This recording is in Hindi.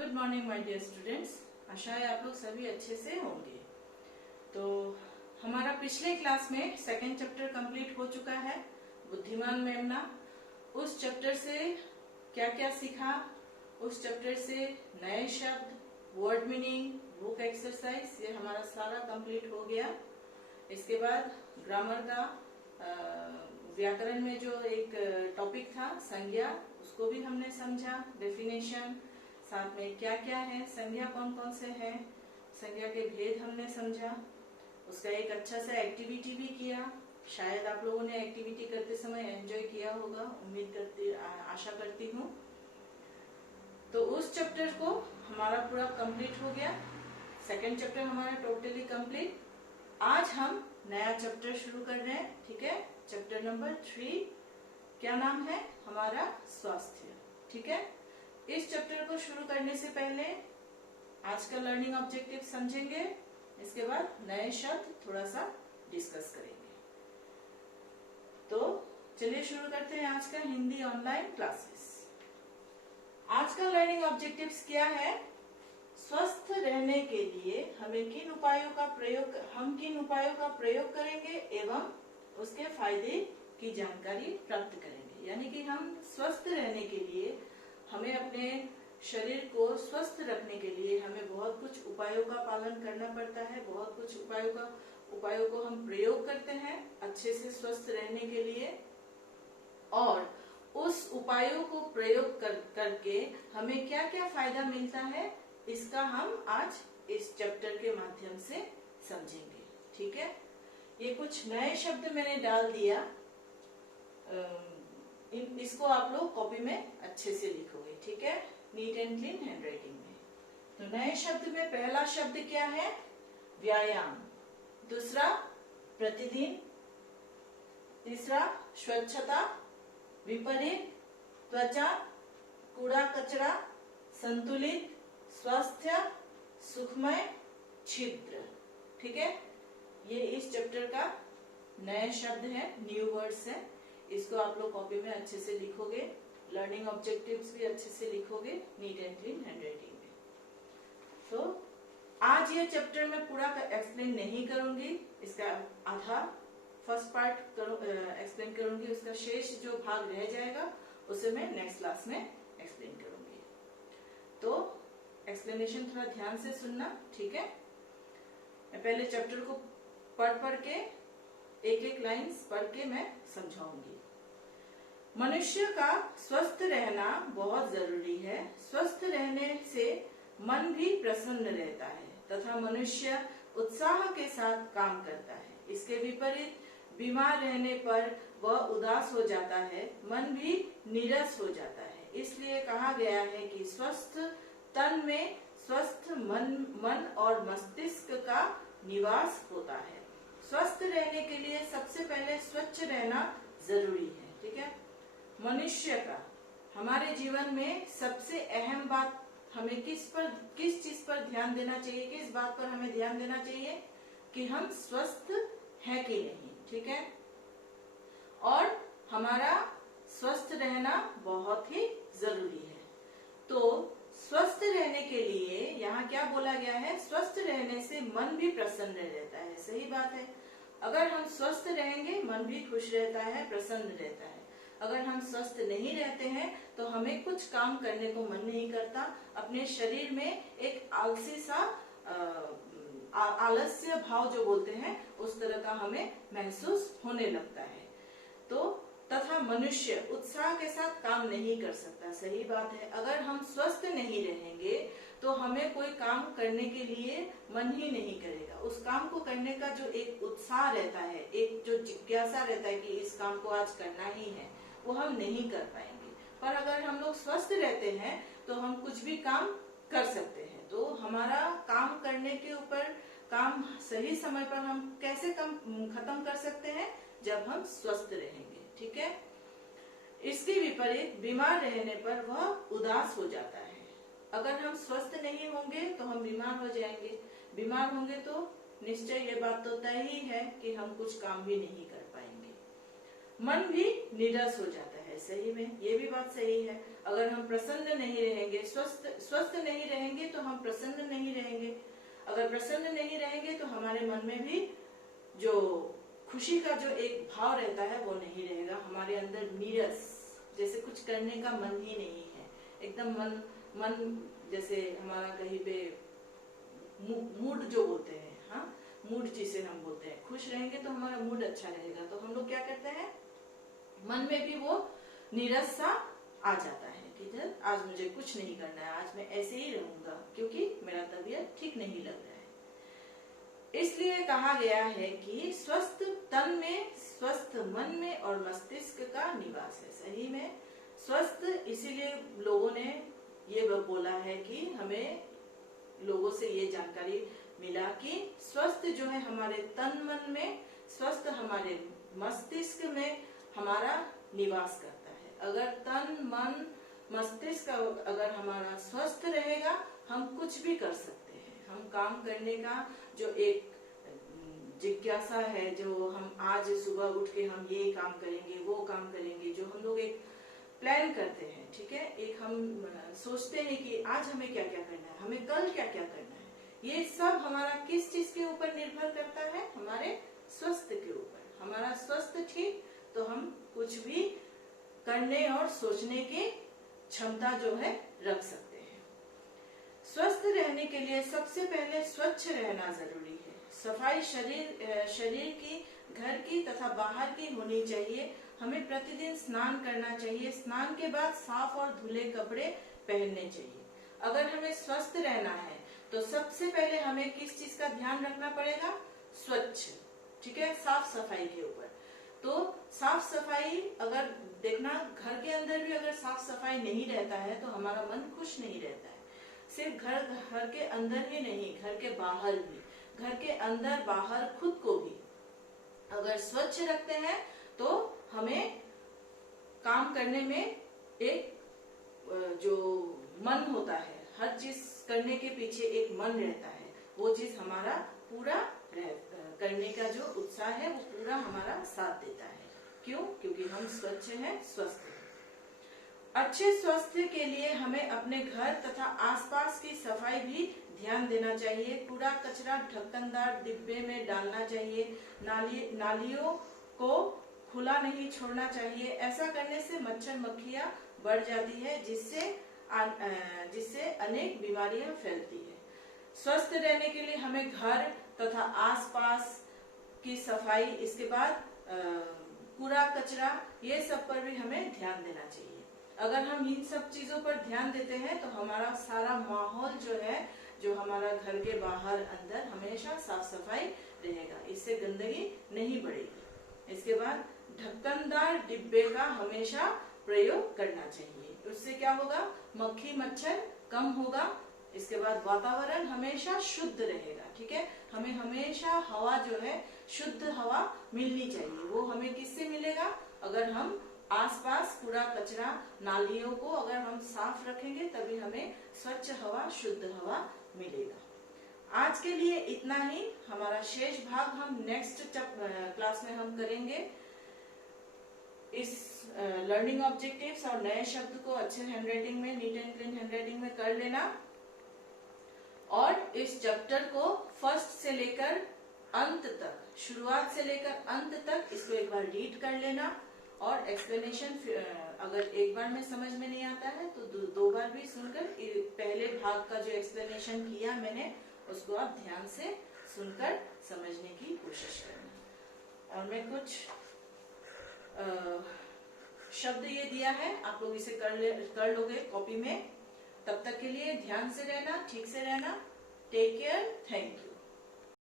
Good morning my dear students. आशा है आप लोग सभी अच्छे से होंगे। तो हमारा पिछले क्लास में सेकंड चैप्टर कंप्लीट हो चुका है, बुद्धिमान मेमना। उस चैप्टर से क्या क्या सीखा, उस चैप्टर से नए शब्द, वर्ड मीनिंग, बुक एक्सरसाइज, ये हमारा सारा कंप्लीट हो गया। इसके बाद ग्रामर का व्याकरण में जो एक टॉपिक था संज्ञा, उसको भी हमने समझा, डेफिनेशन, साथ में क्या क्या है संज्ञा, कौन कौन से हैं, संज्ञा के भेद हमने समझा। उसका एक अच्छा सा एक्टिविटी भी किया। शायद आप लोगों ने एक्टिविटी करते समय एंजॉय किया होगा, उम्मीद करती आशा करती हूँ। तो उस चैप्टर को हमारा पूरा कंप्लीट हो गया। सेकंड चैप्टर हमारा टोटली कंप्लीट। आज हम नया चैप्टर शुरू कर रहे हैं, ठीक है। चैप्टर नंबर 3, क्या नाम है हमारा? स्वास्थ्य, ठीक है। इस चैप्टर को शुरू करने से पहले आज का लर्निंग ऑब्जेक्टिव समझेंगे, इसके बाद नए शब्द थोड़ा सा डिस्कस करेंगे। तो चलिए शुरू करते हैं आज का हिंदी ऑनलाइन क्लासेस। आज का लर्निंग ऑब्जेक्टिव्स क्या है? स्वस्थ रहने के लिए हम किन उपायों का प्रयोग करेंगे एवं उसके फायदे की जानकारी प्राप्त करेंगे। यानी कि हम स्वस्थ रहने के लिए, हमें अपने शरीर को स्वस्थ रखने के लिए हमें बहुत कुछ उपायों का पालन करना पड़ता है। बहुत कुछ उपायों को हम प्रयोग करते हैं अच्छे से स्वस्थ रहने के लिए, और उस उपायों को प्रयोग करके हमें क्या क्या फायदा मिलता है, इसका हम आज इस चैप्टर के माध्यम से समझेंगे, ठीक है। ये कुछ नए शब्द मैंने डाल दिया, इसको आप लोग कॉपी में अच्छे से लिखोगे, ठीक है, नीट एंड क्लीन हैंडराइटिंग में। तो नए शब्द में पहला शब्द क्या है? व्यायाम। दूसरा प्रतिदिन। तीसरा स्वच्छता, विपरीत, त्वचा, कूड़ा कचरा, संतुलित, स्वास्थ्य, सुखमय, छिद्र, ठीक है। ये इस चैप्टर का नए शब्द है, न्यू वर्ड्स है। इसको आप लोग कॉपी में अच्छे से लिखोगे, लर्निंग ऑब्जेक्टिव्स भी अच्छे से लिखोगे नीट एंड क्लीन हैंडराइटिंग में। तो आज ये चैप्टर में पूरा एक्सप्लेन नहीं करूंगी, इसका आधा फर्स्ट पार्ट एक्सप्लेन करूंगी, उसका शेष जो भाग रह जाएगा उसे मैं नेक्स्ट क्लास में एक्सप्लेन करूंगी। तो एक्सप्लेनेशन थोड़ा ध्यान से सुनना, ठीक है। मैं पहले चैप्टर को पढ़ के एक एक लाइन्स पढ़ के मैं समझाऊंगी। मनुष्य का स्वस्थ रहना बहुत जरूरी है। स्वस्थ रहने से मन भी प्रसन्न रहता है तथा मनुष्य उत्साह के साथ काम करता है। इसके विपरीत बीमार रहने पर वह उदास हो जाता है, मन भी नीरस हो जाता है। इसलिए कहा गया है कि स्वस्थ तन में स्वस्थ मन और मस्तिष्क का निवास होता है। स्वस्थ रहने के लिए सबसे पहले स्वच्छ रहना जरूरी है, ठीक है। मनुष्य का हमारे जीवन में सबसे अहम बात हमें किस चीज पर ध्यान देना चाहिए, किस बात पर हमें ध्यान देना चाहिए कि हम स्वस्थ हैं कि नहीं, ठीक है। और हमारा स्वस्थ रहना बहुत ही जरूरी है। तो स्वस्थ रहने के लिए यहाँ क्या बोला गया है? स्वस्थ रहने से मन भी प्रसन्न रहता है। सही बात है। अगर हम स्वस्थ रहेंगे मन भी खुश रहता है, प्रसन्न रहता है। अगर हम स्वस्थ नहीं रहते हैं तो हमें कुछ काम करने को मन नहीं करता, अपने शरीर में एक आलसी सा आलस्य भाव जो बोलते हैं उस तरह का हमें महसूस होने लगता है। तो तथा मनुष्य उत्साह के साथ काम नहीं कर सकता। सही बात है। अगर हम स्वस्थ नहीं रहेंगे तो हमें कोई काम करने के लिए मन ही नहीं करेगा। उस काम को करने का जो एक उत्साह रहता है, एक जो जिज्ञासा रहता है कि इस काम को आज करना ही है, वो हम नहीं कर पाएंगे। पर अगर हम लोग स्वस्थ रहते हैं तो हम कुछ भी काम कर सकते हैं। तो हमारा काम करने के ऊपर, काम सही समय पर हम कैसे खत्म कर सकते हैं? जब हम स्वस्थ रहेंगे, ठीक है। इसके विपरीत बीमार रहने पर वह उदास हो जाता है। अगर हम स्वस्थ नहीं होंगे तो हम बीमार हो जाएंगे। बीमार होंगे तो निश्चय ये बात तो तय ही है कि हम कुछ काम भी नहीं कर पाएंगे। मन भी नीरस हो जाता है। सही में ये भी बात सही है। अगर हम प्रसन्न नहीं रहेंगे, स्वस्थ नहीं रहेंगे तो हम प्रसन्न नहीं रहेंगे। अगर प्रसन्न नहीं रहेंगे तो हमारे मन में भी जो खुशी का जो एक भाव रहता है वो नहीं रहेगा। हमारे अंदर नीरस, जैसे कुछ करने का मन ही नहीं है, एकदम मन जैसे हमारा कहीं पे मूड जो बोलते हैं, हाँ मूड जिसे हम बोलते हैं, खुश रहेंगे तो हमारा मूड अच्छा रहेगा। तो हम लोग क्या करते हैं, मन में भी वो नीरस सा आ जाता है कि आज मुझे कुछ नहीं करना है, आज मैं ऐसे ही रहूंगा क्योंकि मेरा तबीयत ठीक नहीं लग रहा है। इसलिए कहा गया है कि स्वस्थ तन में, स्वस्थ मन में और मस्तिष्क का निवास है। सही में स्वस्थ, इसीलिए लोगों ने ये बोला है कि हमें लोगों से ये जानकारी मिला कि स्वस्थ जो है हमारे तन मन में, स्वस्थ हमारे मस्तिष्क में हमारा निवास करता है। अगर तन मन मस्तिष्क अगर हमारा स्वस्थ रहेगा, हम कुछ भी कर सकते हैं। हम काम करने का जो एक जिज्ञासा है, जो हम आज सुबह उठ के हम ये काम करेंगे, वो काम करेंगे, जो हम लोग एक प्लान करते हैं, ठीक है, एक हम सोचते हैं कि आज हमें क्या क्या करना है, हमें कल क्या क्या करना है, ये सब हमारा किस चीज के ऊपर निर्भर करता है, हमारे स्वास्थ्य के ऊपर। हमारा स्वास्थ्य ठीक तो हम कुछ भी करने और सोचने की क्षमता जो है रख सकते हैं। स्वस्थ रहने के लिए सबसे पहले स्वच्छ रहना जरूरी है। सफाई शरीर की, घर की तथा बाहर की होनी चाहिए। हमें प्रतिदिन स्नान करना चाहिए। स्नान के बाद साफ और धुले कपड़े पहनने चाहिए। अगर हमें स्वस्थ रहना है तो सबसे पहले हमें किस चीज का ध्यान रखना पड़ेगा, स्वच्छ, ठीक है, साफ सफाई के ऊपर। तो साफ सफाई, अगर देखना घर के अंदर भी अगर साफ सफाई नहीं रहता है तो हमारा मन खुश नहीं रहता है। सिर्फ घर के अंदर ही नहीं, घर के बाहर भी, घर के अंदर बाहर खुद को भी अगर स्वच्छ रखते हैं तो हमें काम करने में एक जो मन होता है, हर चीज करने के पीछे एक मन रहता है, वो चीज हमारा पूरा करने का जो उत्साह है वो पूरा हमारा साथ देता है। क्यों? क्योंकि हम स्वच्छ हैं, स्वस्थ हैं। अच्छे स्वास्थ्य के लिए हमें अपने घर तथा आसपास की सफाई भी ध्यान देना चाहिए। कूड़ा कचरा ढक्कनदार डिब्बे में डालना चाहिए। नालियों को खुला नहीं छोड़ना चाहिए। ऐसा करने से मच्छर मक्खियां बढ़ जाती है, जिससे अनेक बीमारियां फैलती है। स्वस्थ रहने के लिए हमें घर तथा आसपास की सफाई, इसके बाद कूड़ा कचरा, ये सब पर भी हमें ध्यान देना चाहिए। अगर हम इन सब चीजों पर ध्यान देते हैं तो हमारा सारा माहौल जो है, जो हमारा घर के बाहर अंदर हमेशा साफ सफाई रहेगा, इससे गंदगी नहीं बढ़ेगी। इसके बाद ढक्कनदार डिब्बे का हमेशा प्रयोग करना चाहिए। उससे क्या होगा, मक्खी मच्छर कम होगा। इसके बाद वातावरण हमेशा शुद्ध रहेगा, ठीक है, हमें हमेशा हवा जो है शुद्ध हवा मिलनी चाहिए। वो हमें किससे मिलेगा, अगर हम आसपास कूड़ा कचरा नालियों को अगर हम साफ रखेंगे तभी हमें स्वच्छ हवा, शुद्ध हवा मिलेगा। आज के लिए इतना ही। हमारा शेष भाग हम नेक्स्ट क्लास में हम करेंगे। इस लर्निंग ऑब्जेक्टिव्स और नए शब्द को अच्छे हैंडराइटिंग में, नीट एंड क्लीन हैंडराइटिंग में कर लेना, और इस चैप्टर को फर्स्ट से लेकर अंत तक, शुरुआत से लेकर अंत तक इसको एक बार रीड कर लेना, और एक्सप्लेनेशन अगर एक बार में समझ में नहीं आता है तो दो बार भी सुनकर, पहले भाग का जो एक्सप्लेनेशन किया मैंने उसको आप ध्यान से सुनकर समझने की कोशिश करना। और मैं कुछ शब्द ये दिया है, आप लोग इसे कर लोगे कॉपी में। तब तक के लिए ध्यान से रहना, ठीक से रहना। Take care, thank you.